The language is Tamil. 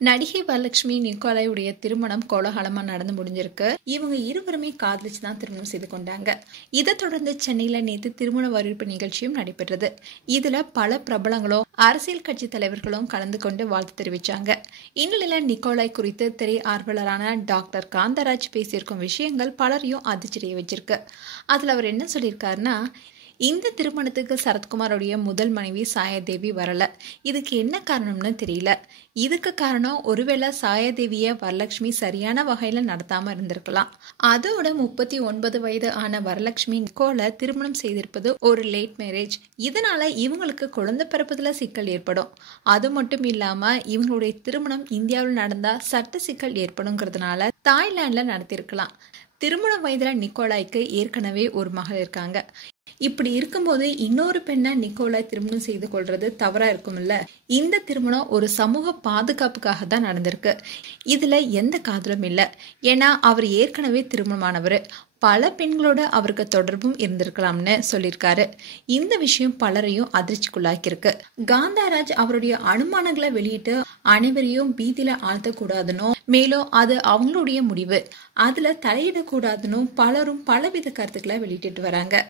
நடிகை வரலட்சுமி நிக்கோலாயுடைய திருமணம் கோலாகலமா நடந்து முடிஞ்சிருக்கு. இவங்க இருவருமே காதலிச்சு தான் திருமணம் செய்து கொண்டாங்க. இதை தொடர்ந்து சென்னையில நேற்று திருமண வரவேற்பு நிகழ்ச்சியும் நடைபெற்றது. இதுல பல பிரபலங்களும் அரசியல் கட்சி தலைவர்களும் கலந்து கொண்டு வாழ்த்து தெரிவிச்சாங்க. இந்நிலையில நிக்கோலாய் குறித்து திரை ஆர்வலரான டாக்டர் காந்தராஜ் பேசியிருக்கும் விஷயங்கள் பலரையும் அதிர்ச்சியடைய வச்சிருக்கு. அதுல அவர் என்ன சொல்லியிருக்காருன்னா, இந்த திருமணத்துக்கு சரத்குமாரோடைய முதல் மனைவி சாயாதேவி வரல. இதுக்கு என்ன காரணம்னு தெரியல. இதுக்கு காரணம் ஒருவேளை சாயாதேவிய வரலட்சுமி சரியான வகையில நடத்தாம இருந்திருக்கலாம். அதோட 39 வயது ஆன வரலட்சுமி நிக்கோலை திருமணம் செய்திருப்பது ஒரு லேட் மேரேஜ். இதனால இவங்களுக்கு குழந்தை பிறப்பதுல சிக்கல் ஏற்படும். அது மட்டும் இல்லாம இவங்களுடைய திருமணம் இந்தியாவில் நடந்தா சட்ட சிக்கல் ஏற்படுங்கிறதுனால தாய்லாந்துல நடத்திருக்கலாம். திருமண வயதுல நிக்கோலாய்க்கு ஏற்கனவே ஒரு மகள் இருக்காங்க. இப்படி இருக்கும்போது இன்னொரு பெண்ணை நிக்கோலாய் திருமணம் செய்து கொள்றது தவறா இருக்கும்ல. இந்த திருமணம் ஒரு சமூக பாதுகாப்புக்காக தான் நடந்திருக்கு. இதுல எந்த காதலும் இல்லை. ஏன்னா அவர் ஏற்கனவே திருமணமானவர். பல பெண்களோட அவருக்கு தொடர்பும் இருந்திருக்கலாம்னு சொல்லியிருக்காரு. இந்த விஷயம் பலரையும் அதிர்ச்சிக்குள்ளாக்கியிருக்கு. காந்தராஜ் அவருடைய அனுமானங்களை வெளியிட்டு அனைவரையும் பீதியில ஆழ்த்தக்கூடாதுன்னு, மேலும் அது அவங்களுடைய முடிவு, அதுல தலையிடக்கூடாதுன்னு பலரும் பலவித கருத்துக்களை வெளியிட்டு வராங்க.